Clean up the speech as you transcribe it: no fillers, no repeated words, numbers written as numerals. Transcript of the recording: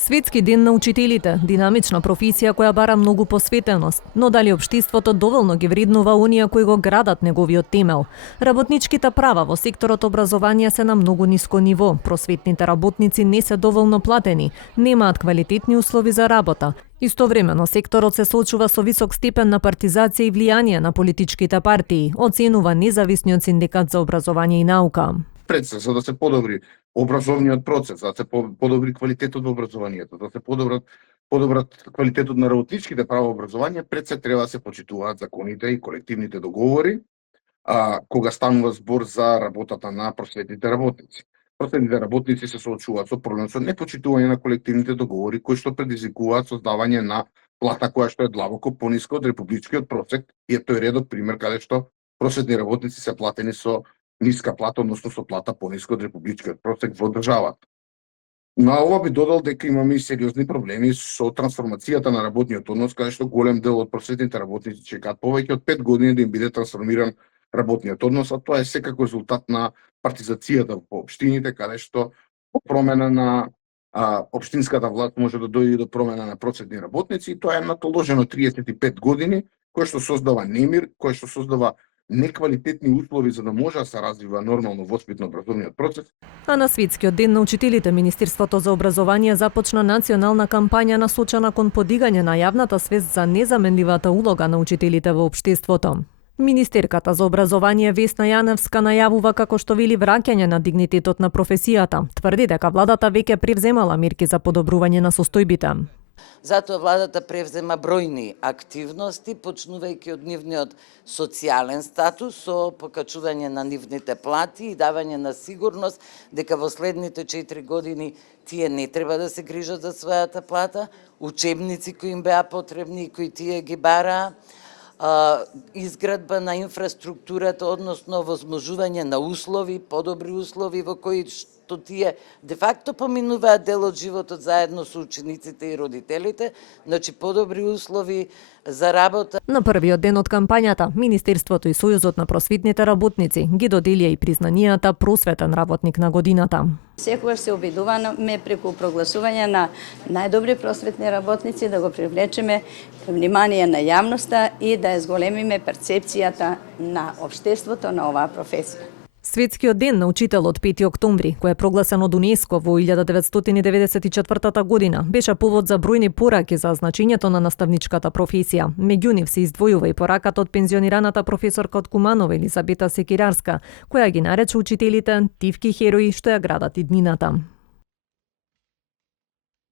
Светски ден на учителите, динамична професија која бара многу посветеност, но дали општеството доволно ги вреднува оние кои го градат неговиот темел? Работничките права во секторот образование се на многу ниско ниво, просветните работници не се доволно платени, немаат квалитетни услови за работа. Истовремено секторот се соочува со висок степен на партизација и влијание на политичките партии, оценува независниот синдикат за образование и наука. За да се подобри образовниот процес, за да се подобри квалитетот во образованието, за да се подобрат квалитетот на работничките права образование, пред се треба да се почитуваат законите и колективните договори, кога станува збор за работата на просветните работници. Просветните работници се соочуваат со проблем со непочитување на колективните договори, кои што предизвикуваат создавање на плата која што е длабоко пониска од републичкиот просек, и е тој редок пример каде што просветни работници се платени со ниска плата, односно со плата пониска од републичкиот просек во државата. На ова би додал дека имаме и сериозни проблеми со трансформацијата на работниот однос, каде што голем дел од просветните работници чекаат повеќе од 5 години да им биде трансформиран работниот однос, а тоа е секако резултат на партизацијата во општините, каде што по промена на општинската власт може да дојде до промена на просветни работници, и тоа е натоложено 35 години, кој што создава немир, кој што создава неквалитетни услови за да може да се развива нормално воспитно образовниот процес. А на Светскиот ден на учителите, Министерството за образование започна национална кампања насочена кон подигање на јавната свест за незаменливата улога на учителите во општеството. Министерката за образование Весна Јаневска најавува како што вели враќање на дигнитетот на професијата. Тврди дека владата веќе превземала мерки за подобрување на состојбите. Затоа владата превзема бројни активности, почнувајќи од нивниот социјален статус со покачување на нивните плати и давање на сигурност дека во следните 4 години тие не треба да се грижат за својата плата, учебници кои им беа потребни и кои тие ги бараа, изградба на инфраструктурата, односно возможување на услови, подобри услови во кои што тие де факто поминуваат дел од животот заедно со учениците и родителите, значи подобри услови за работа. На првиот ден од кампањата, Министерството и Сојузот на просветните работници ги доделија и признанијата просветен работник на годината. Секогаш се обидуваме преку прогласување на најдобри просветни работници да го привлечеме внимание на јавноста и да ја зголемиме перцепцијата на општеството на оваа професија. Светскиот ден на учителот 5 октомври, кој е прогласен од УНЕСКО во 1994 година, беше повод за бројни пораки за значењето на наставничката професија. Меѓу нив се издвојува и пораката од пензионираната професорка од Куманово Елизабета Секирарска, која ги нарече учителите тивки херои што ја градат иднината.